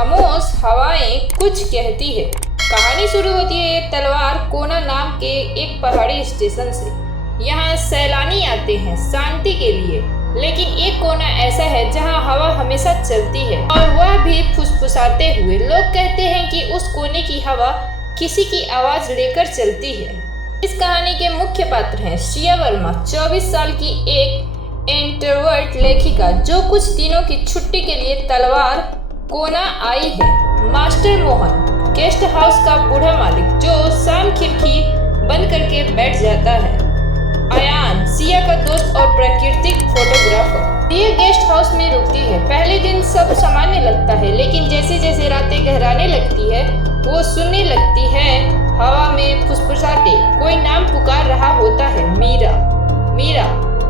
खामोश हवाएं कुछ कहती है। कहानी शुरू होती है तलवार कोना नाम के एक पहाड़ी स्टेशन से। यहाँ सैलानी आते हैं शांति के लिए, लेकिन एक कोना ऐसा है जहाँ हवा हमेशा चलती है और वह भी फुसफुसाते हुए। लोग कहते हैं कि उस कोने की हवा किसी की आवाज लेकर चलती है। इस कहानी के मुख्य पात्र हैं सिया वर्मा, 24 साल की एक इंट्रोवर्ट लेखिका जो कुछ दिनों की छुट्टी के लिए तलवार कोना आई है। मास्टर मोहन, गेस्ट हाउस का बूढ़ा मालिक जो शाम खिड़की बंद करके बैठ जाता है। अयान, सिया का दोस्त और प्राकृतिक फोटोग्राफर। सिया गेस्ट हाउस में रुकती है। पहले दिन सब सामान्य लगता है, लेकिन जैसे जैसे रातें गहराने लगती है वो सुनने लगती है हवा में फुसफुसाते कोई नाम पुकार रहा होता है। मीरा, मीरा।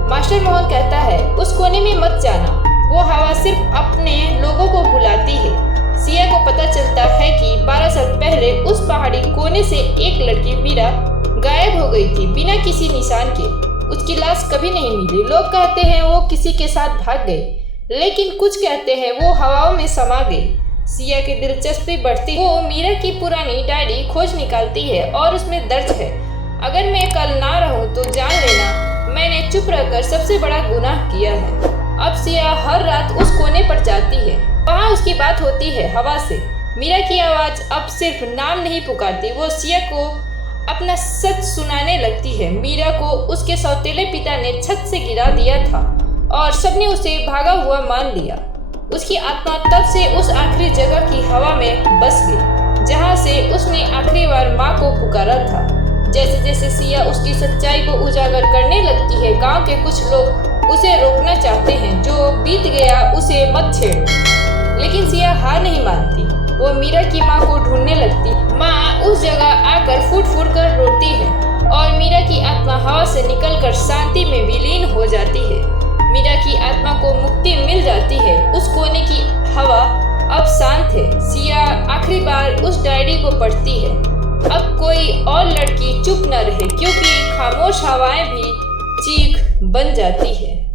मास्टर मोहन कहता है उस कोने में मत जाना, वो हवा सिर्फ अपने लोगों को बुलाती है। सिया को पता चलता है कि 12 साल पहले उस पहाड़ी कोने से एक लड़की मीरा गायब हो गई थी बिना किसी निशान के। उसकी लाश कभी नहीं मिली। लोग कहते हैं वो किसी के साथ भाग गई, लेकिन कुछ कहते हैं वो हवाओं में समा गई। सिया की दिलचस्पी बढ़ती, वो मीरा की पुरानी डायरी खोज निकालती है और उसमें दर्ज है, अगर मैं कल ना रहूं तो जान लेना मैंने चुप रहकर सबसे बड़ा गुनाह किया है। अब सिया हर रात उस कोने पर जाती है। वहाँ उसकी बात होती है हवा से। मीरा की आवाज अब सिर्फ नाम नहीं पुकारती, वो सिया को अपना सच सुनाने लगती है। मीरा को उसके सौतेले पिता ने छत से गिरा दिया था और सबने उसे भागा हुआ मान लिया। उसकी आत्मा तब से उस आखिरी जगह की हवा में बस गई जहाँ से उसने आखिरी बार माँ को पुकारा था। जैसे जैसे सिया उसकी सच्चाई को उजागर करने लगती है, गांव के कुछ लोग उसे रोकना चाहते हैं। जो बीत गया उसे मत छेड़ो, लेकिन सिया हार नहीं मानती। वो मीरा की माँ को ढूंढने लगती। माँ उस जगह आकर फूट फूट कर रोती है और मीरा की आत्मा हवा से निकलकर शांति में विलीन हो जाती है। मीरा की आत्मा को मुक्ति मिल जाती है। उस कोने की हवा अब शांत है। सिया आखिरी बार उस डायरी को पढ़ती है। अब कोई और लड़की चुप न रहे, क्योंकि खामोश हवाएं भी चीख बन जाती है।